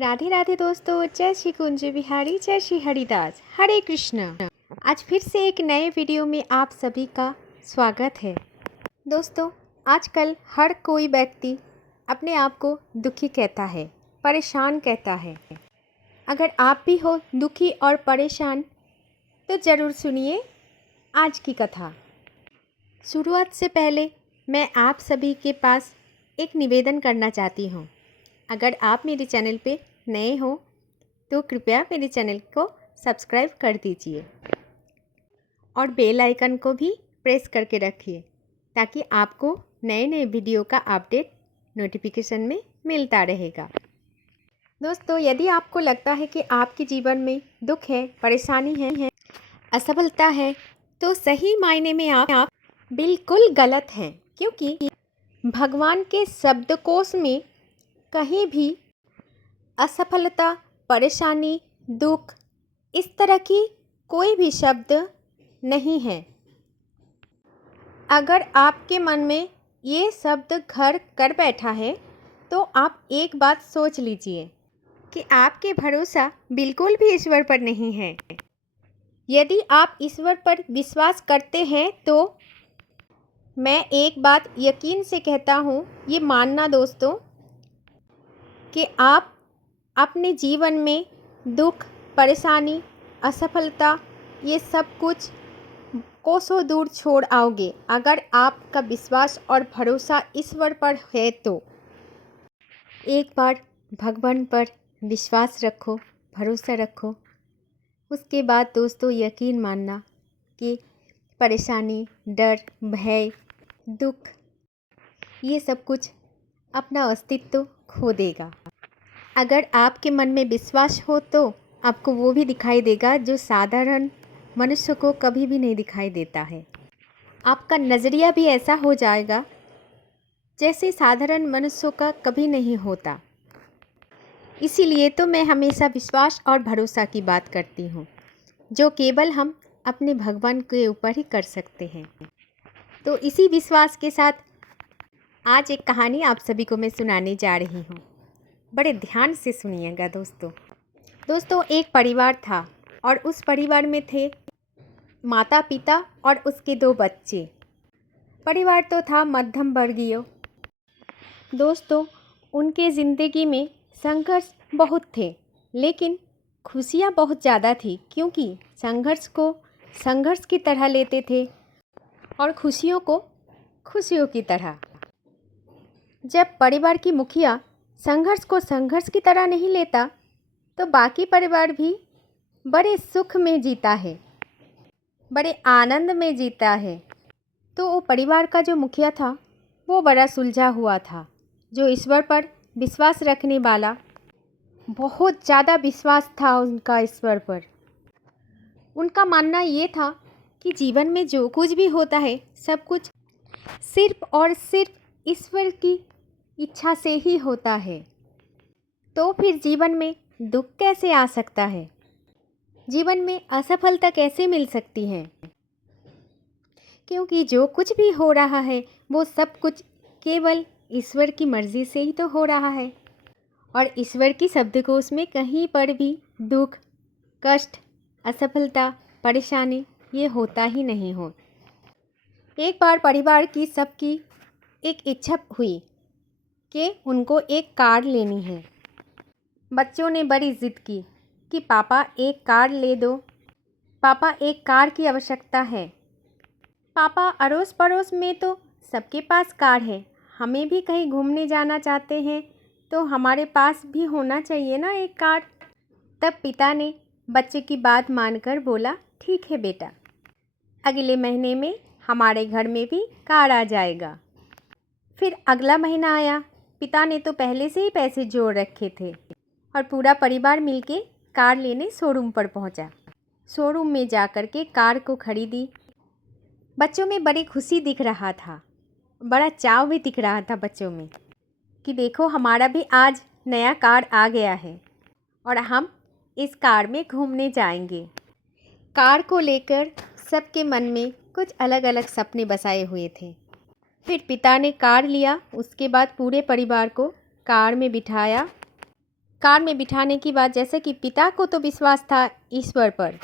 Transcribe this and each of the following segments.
राधे राधे दोस्तों, जय श्री कुंज बिहारी, जय श्री हरिदास, हरे कृष्णा। आज फिर से एक नए वीडियो में आप सभी का स्वागत है। दोस्तों, आजकल हर कोई व्यक्ति अपने आप को दुखी कहता है, परेशान कहता है। अगर आप भी हो दुखी और परेशान तो ज़रूर सुनिए आज की कथा। शुरुआत से पहले मैं आप सभी के पास एक निवेदन करना चाहती हूँ। अगर आप मेरे चैनल पे नए हो तो कृपया मेरे चैनल को सब्सक्राइब कर दीजिए और बेल आइकन को भी प्रेस करके रखिए ताकि आपको नए नए वीडियो का अपडेट नोटिफिकेशन में मिलता रहेगा। दोस्तों, यदि आपको लगता है कि आपके जीवन में दुख है, परेशानी है, असफलता है, तो सही मायने में आप बिल्कुल गलत हैं, क्योंकि भगवान के शब्दकोश में कहीं भी असफलता, परेशानी, दुख इस तरह की कोई भी शब्द नहीं है। अगर आपके मन में ये शब्द घर कर बैठा है तो आप एक बात सोच लीजिए कि आपके भरोसा बिल्कुल भी ईश्वर पर नहीं है। यदि आप ईश्वर पर विश्वास करते हैं तो मैं एक बात यकीन से कहता हूँ, ये मानना दोस्तों, कि आप अपने जीवन में दुख, परेशानी, असफलता ये सब कुछ कोसों दूर छोड़ आओगे अगर आपका विश्वास और भरोसा ईश्वर पर है तो। एक बार भगवान पर विश्वास रखो, भरोसा रखो। उसके बाद दोस्तों यकीन मानना कि परेशानी, डर, भय, दुख ये सब कुछ अपना अस्तित्व खो देगा। अगर आपके मन में विश्वास हो तो आपको वो भी दिखाई देगा जो साधारण मनुष्य को कभी भी नहीं दिखाई देता है। आपका नज़रिया भी ऐसा हो जाएगा जैसे साधारण मनुष्यों का कभी नहीं होता। इसीलिए तो मैं हमेशा विश्वास और भरोसा की बात करती हूँ, जो केवल हम अपने भगवान के ऊपर ही कर सकते हैं। तो इसी विश्वास के साथ आज एक कहानी आप सभी को मैं सुनाने जा रही हूँ। बड़े ध्यान से सुनिएगा दोस्तों, एक परिवार था और उस परिवार में थे माता पिता और उसके 2 बच्चे। परिवार तो था मध्यम वर्गीय। दोस्तों, उनके ज़िंदगी में संघर्ष बहुत थे, लेकिन खुशियाँ बहुत ज़्यादा थी, क्योंकि संघर्ष को संघर्ष की तरह लेते थे और खुशियों को खुशियों की तरह। जब परिवार की मुखिया संघर्ष को संघर्ष की तरह नहीं लेता तो बाकी परिवार भी बड़े सुख में जीता है, बड़े आनंद में जीता है। तो वो परिवार का जो मुखिया था वो बड़ा सुलझा हुआ था, जो ईश्वर पर विश्वास रखने वाला, बहुत ज़्यादा विश्वास था उनका ईश्वर पर। उनका मानना ये था कि जीवन में जो कुछ भी होता है सब कुछ सिर्फ और सिर्फ ईश्वर की इच्छा से ही होता है। तो फिर जीवन में दुख कैसे आ सकता है? जीवन में असफलता कैसे मिल सकती है? क्योंकि जो कुछ भी हो रहा है वो सब कुछ केवल ईश्वर की मर्ज़ी से ही तो हो रहा है। और ईश्वर की शब्दकोश में कहीं पर भी दुख, कष्ट, असफलता, परेशानी ये होता ही नहीं हो। एक बार परिवार की सबकी एक इच्छा हुई कि उनको एक कार लेनी है। बच्चों ने बड़ी ज़िद की कि पापा एक कार ले दो, पापा एक कार की आवश्यकता है। पापा, अड़ोस पड़ोस में तो सबके पास कार है, हमें भी कहीं घूमने जाना चाहते हैं तो हमारे पास भी होना चाहिए ना एक कार। तब पिता ने बच्चे की बात मानकर बोला, ठीक है बेटा, अगले महीने में हमारे घर में भी कार आ जाएगा। फिर अगला महीना आया। पिता ने तो पहले से ही पैसे जोड़ रखे थे और पूरा परिवार मिलके कार लेने शोरूम पर पहुंचा। शोरूम में जाकर के कार को खरीदी। बच्चों में बड़ी खुशी दिख रहा था, बड़ा चाव भी दिख रहा था बच्चों में कि देखो हमारा भी आज नया कार आ गया है और हम इस कार में घूमने जाएंगे। कार को लेकर सबके मन में कुछ अलग अलग सपने बसाए हुए थे। फिर पिता ने कार लिया, उसके बाद पूरे परिवार को कार में बिठाया कार में बिठाने की बात, जैसे कि पिता को तो विश्वास था ईश्वर पर,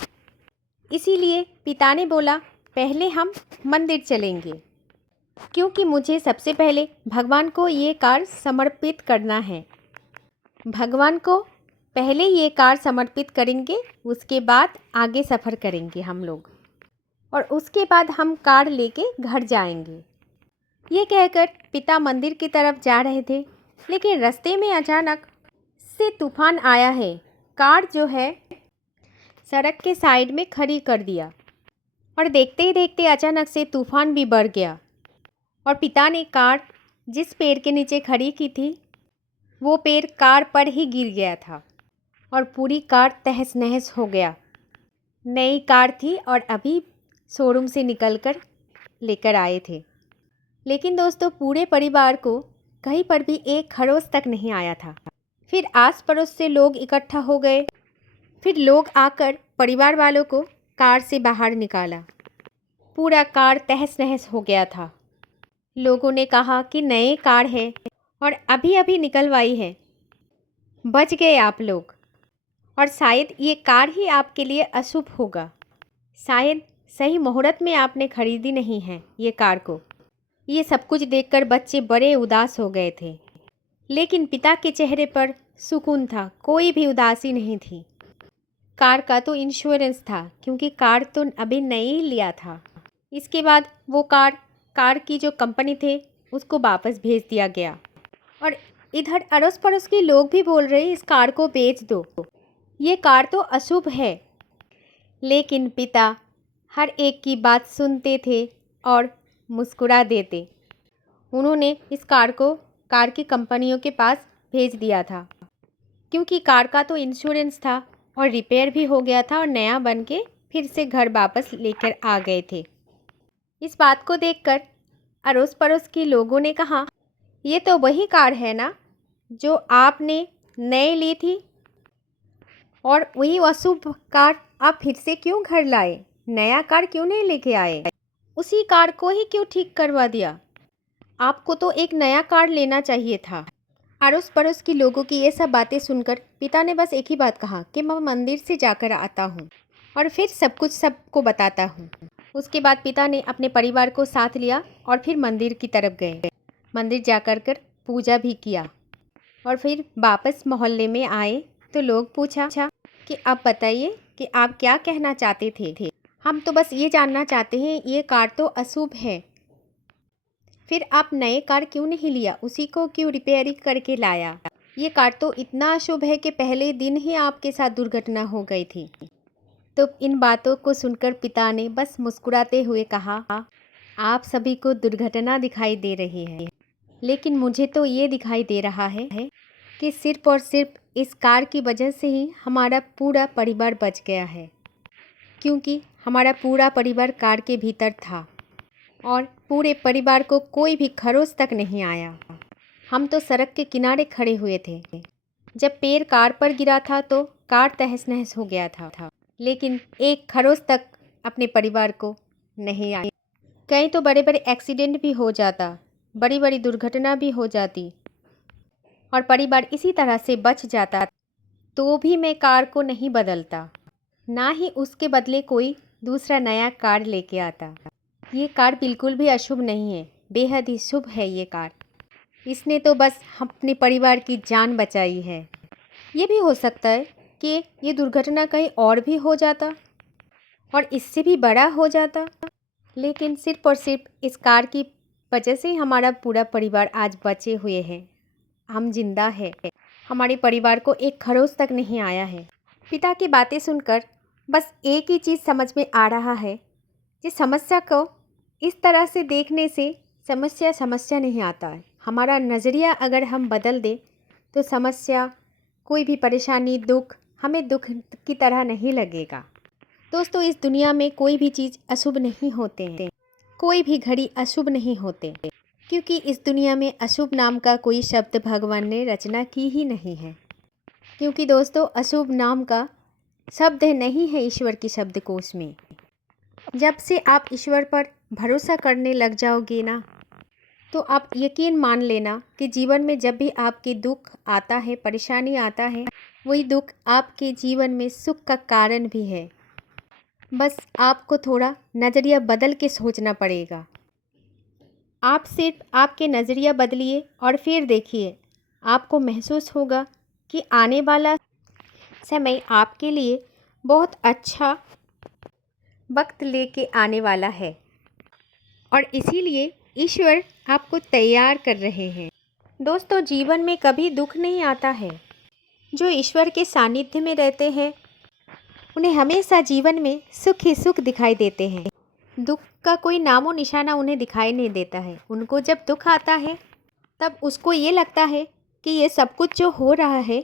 इसीलिए पिता ने बोला पहले हम मंदिर चलेंगे, क्योंकि मुझे सबसे पहले भगवान को ये कार समर्पित करना है। भगवान को पहले ये कार समर्पित करेंगे, उसके बाद आगे सफ़र करेंगे हम लोग, और उसके बाद हम कार लेके घर जाएंगे। ये कहकर पिता मंदिर की तरफ जा रहे थे, लेकिन रास्ते में अचानक से तूफान आया है। कार जो है सड़क के साइड में खड़ी कर दिया, और देखते ही देखते अचानक से तूफान भी बढ़ गया, और पिता ने कार जिस पेड़ के नीचे खड़ी की थी वो पेड़ कार पर ही गिर गया था, और पूरी कार तहस नहस हो गया। नई कार थी और अभी शोरूम से निकलकर लेकर आए थे। लेकिन दोस्तों, पूरे परिवार को कहीं पर भी एक खरोच तक नहीं आया था। फिर आस पड़ोस से लोग इकट्ठा हो गए। फिर लोग आकर परिवार वालों को कार से बाहर निकाला। पूरा कार तहस नहस हो गया था। लोगों ने कहा कि नई कार है और अभी अभी निकलवाई है, बच गए आप लोग, और शायद ये कार ही आपके लिए अशुभ होगा। शायद सही मुहूर्त में आपने खरीदी नहीं है ये कार को। ये सब कुछ देखकर बच्चे बड़े उदास हो गए थे, लेकिन पिता के चेहरे पर सुकून था, कोई भी उदासी नहीं थी। कार का तो इंश्योरेंस था, क्योंकि कार तो अभी नई ही लिया था। इसके बाद वो कार की जो कंपनी थे उसको वापस भेज दिया गया, और इधर अड़ोस पड़ोस के लोग भी बोल रहे इस कार को बेच दो, ये कार तो अशुभ है। लेकिन पिता हर एक की बात सुनते थे और मुस्कुरा देते। उन्होंने इस कार को कार की कंपनियों के पास भेज दिया था, क्योंकि कार का तो इंश्योरेंस था और रिपेयर भी हो गया था, और नया बन के फिर से घर वापस लेकर आ गए थे। इस बात को देखकर अड़ोस पड़ोस के लोगों ने कहा, ये तो वही कार है ना जो आपने नई ली थी, और वही अशुभ कार आप फिर से क्यों घर लाए? नया कार क्यों नहीं लेके आए? उसी कार को ही क्यों ठीक करवा दिया? आपको तो एक नया कार लेना चाहिए था। अड़ोस पड़ोस के लोगों की ये सब बातें सुनकर पिता ने बस एक ही बात कहा कि मैं मंदिर से जाकर आता हूँ और फिर सब कुछ सबको बताता हूँ। उसके बाद पिता ने अपने परिवार को साथ लिया और फिर मंदिर की तरफ गए। मंदिर जाकर पूजा भी किया, और फिर वापस मोहल्ले में आए तो लोग पूछा कि आप बताइए कि आप क्या कहना चाहते थे। हम तो बस ये जानना चाहते हैं, ये कार तो अशुभ है, फिर आप नए कार क्यों नहीं लिया, उसी को क्यों रिपेयरिंग करके लाया? ये कार तो इतना अशुभ है कि पहले दिन ही आपके साथ दुर्घटना हो गई थी। तो इन बातों को सुनकर पिता ने बस मुस्कुराते हुए कहा, आप सभी को दुर्घटना दिखाई दे रही है, लेकिन मुझे तो ये दिखाई दे रहा है कि सिर्फ और सिर्फ इस कार की वजह से ही हमारा पूरा परिवार बच गया है, क्योंकि हमारा पूरा परिवार कार के भीतर था और पूरे परिवार को कोई भी खरोच तक नहीं आया। हम तो सड़क के किनारे खड़े हुए थे। जब पेड़ कार पर गिरा था तो कार तहस नहस हो गया था, लेकिन एक खरोच तक अपने परिवार को नहीं आई। कहीं तो बड़े बड़े एक्सीडेंट भी हो जाता, बड़ी बड़ी दुर्घटना भी हो जाती, और परिवार इसी तरह से बच जाता, तो भी मैं कार को नहीं बदलता, ना ही उसके बदले कोई दूसरा नया कार लेके आता। ये कार बिल्कुल भी अशुभ नहीं है, बेहद ही शुभ है ये कार। इसने तो बस अपने परिवार की जान बचाई है। ये भी हो सकता है कि ये दुर्घटना कहीं और भी हो जाता और इससे भी बड़ा हो जाता, लेकिन सिर्फ और सिर्फ इस कार की वजह से हमारा पूरा परिवार आज बचे हुए हैं, हम जिंदा है। हमारे परिवार को एक खरोच तक नहीं आया है। पिता की बातें सुनकर बस एक ही चीज़ समझ में आ रहा है कि समस्या को इस तरह से देखने से समस्या नहीं आता है। हमारा नज़रिया अगर हम बदल दें तो समस्या, कोई भी परेशानी, दुख हमें दुख की तरह नहीं लगेगा। दोस्तों, इस दुनिया में कोई भी चीज़ अशुभ नहीं होते हैं, कोई भी घड़ी अशुभ नहीं होते, क्योंकि इस दुनिया में अशुभ नाम का कोई शब्द भगवान ने रचना की ही नहीं है। क्योंकि दोस्तों, अशुभ नाम का शब्द नहीं है ईश्वर की शब्दकोश में। जब से आप ईश्वर पर भरोसा करने लग जाओगे ना, तो आप यकीन मान लेना कि जीवन में जब भी आपके दुख आता है, परेशानी आता है, वही दुख आपके जीवन में सुख का कारण भी है। बस आपको थोड़ा नज़रिया बदल के सोचना पड़ेगा। आप सिर्फ आपके नज़रिया बदलिए और फिर देखिए, आपको महसूस होगा कि आने वाला समय आपके लिए बहुत अच्छा वक्त लेके आने वाला है और इसीलिए ईश्वर आपको तैयार कर रहे हैं। दोस्तों, जीवन में कभी दुख नहीं आता है। जो ईश्वर के सानिध्य में रहते हैं उन्हें हमेशा जीवन में सुख ही सुख दिखाई देते हैं। दुख का कोई नामो निशाना उन्हें दिखाई नहीं देता है। उनको जब दुख आता है तब उसको ये लगता है कि ये सब कुछ जो हो रहा है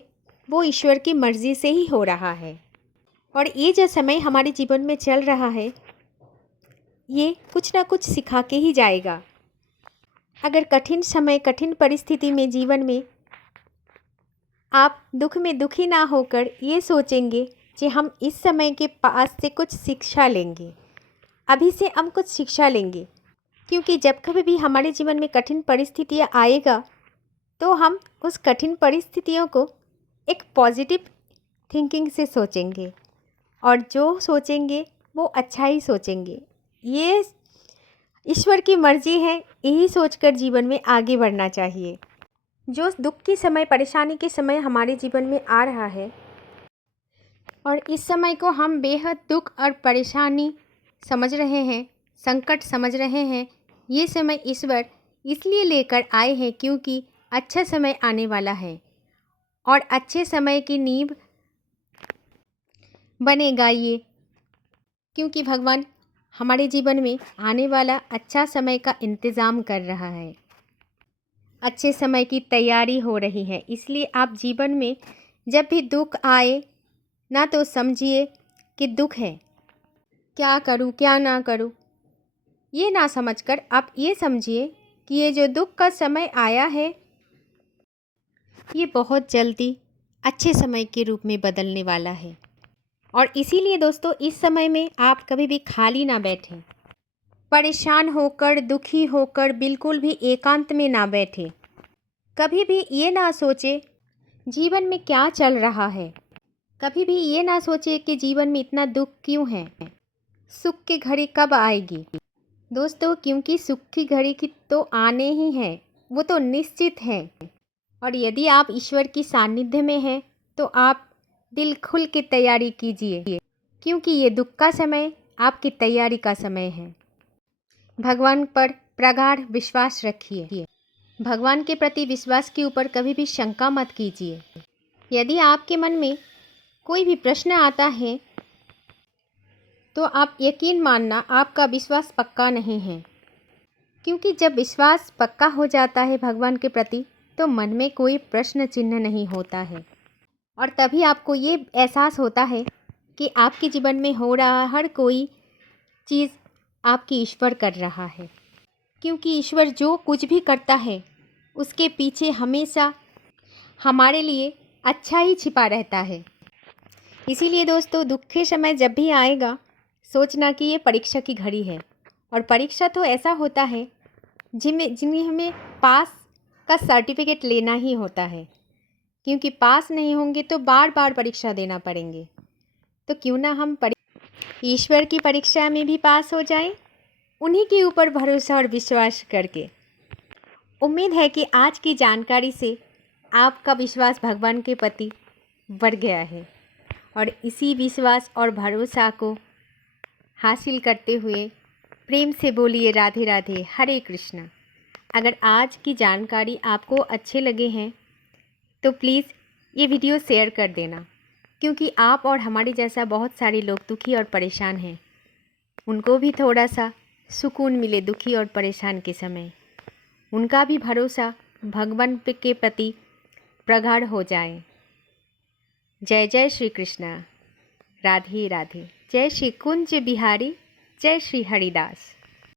वो ईश्वर की मर्ज़ी से ही हो रहा है और ये जो समय हमारे जीवन में चल रहा है ये कुछ ना कुछ सिखा के ही जाएगा। अगर कठिन समय, कठिन परिस्थिति में जीवन में आप दुख में दुखी ना होकर ये सोचेंगे कि हम इस समय के पास से कुछ शिक्षा लेंगे, अभी से हम कुछ शिक्षा लेंगे, क्योंकि जब कभी भी हमारे जीवन में कठिन परिस्थितियाँ आएगा तो हम उस कठिन परिस्थितियों को एक पॉजिटिव थिंकिंग से सोचेंगे और जो सोचेंगे वो अच्छा ही सोचेंगे। ये ईश्वर की मर्ज़ी है, यही सोचकर जीवन में आगे बढ़ना चाहिए। जो दुख के समय, परेशानी के समय हमारे जीवन में आ रहा है और इस समय को हम बेहद दुख और परेशानी समझ रहे हैं, संकट समझ रहे हैं, ये समय ईश्वर इसलिए लेकर आए हैं क्योंकि अच्छा समय आने वाला है और अच्छे समय की नींव बनेगा ये, क्योंकि भगवान हमारे जीवन में आने वाला अच्छा समय का इंतज़ाम कर रहा है, अच्छे समय की तैयारी हो रही है। इसलिए आप जीवन में जब भी दुख आए ना तो समझिए कि दुख है, क्या करूं क्या ना करूं, ये ना समझकर आप ये समझिए कि ये जो दुख का समय आया है ये बहुत जल्दी अच्छे समय के रूप में बदलने वाला है। और इसीलिए दोस्तों, इस समय में आप कभी भी खाली ना बैठें, परेशान होकर, दुखी होकर बिल्कुल भी एकांत में ना बैठें। कभी भी ये ना सोचे जीवन में क्या चल रहा है, कभी भी ये ना सोचे कि जीवन में इतना दुख क्यों है, सुख की घड़ी कब आएगी। दोस्तों, क्योंकि सुख की घड़ी की तो आने ही है, वो तो निश्चित है। और यदि आप ईश्वर की सानिध्य में हैं तो आप दिल खुल के तैयारी कीजिए, क्योंकि ये दुख का समय आपकी तैयारी का समय है। भगवान पर प्रगाढ़ विश्वास रखिए, भगवान के प्रति विश्वास के ऊपर कभी भी शंका मत कीजिए। यदि आपके मन में कोई भी प्रश्न आता है तो आप यकीन मानना आपका विश्वास पक्का नहीं है, क्योंकि जब विश्वास पक्का हो जाता है भगवान के प्रति तो मन में कोई प्रश्न चिन्ह नहीं होता है और तभी आपको ये एहसास होता है कि आपके जीवन में हो रहा हर कोई चीज़ आपकी ईश्वर कर रहा है, क्योंकि ईश्वर जो कुछ भी करता है उसके पीछे हमेशा हमारे लिए अच्छा ही छिपा रहता है। इसीलिए दोस्तों, दुख के समय जब भी आएगा सोचना कि ये परीक्षा की घड़ी है और परीक्षा तो ऐसा होता है जिन्हें हमें पास का सर्टिफिकेट लेना ही होता है, क्योंकि पास नहीं होंगे तो बार बार परीक्षा देना पड़ेंगे। तो क्यों ना हम ईश्वर की परीक्षा में भी पास हो जाएं, उन्हीं के ऊपर भरोसा और विश्वास करके। उम्मीद है कि आज की जानकारी से आपका विश्वास भगवान के प्रति बढ़ गया है और इसी विश्वास और भरोसा को हासिल करते हुए प्रेम से बोलिए राधे राधे, हरे कृष्णा। अगर आज की जानकारी आपको अच्छे लगे हैं तो प्लीज़ ये वीडियो शेयर कर देना, क्योंकि आप और हमारे जैसा बहुत सारे लोग दुखी और परेशान हैं, उनको भी थोड़ा सा सुकून मिले दुखी और परेशान के समय, उनका भी भरोसा भगवान के प्रति प्रगाढ़ हो जाए। जय जय श्री कृष्णा, राधे राधे। जय श्री कुंज बिहारी, जय श्री हरिदास।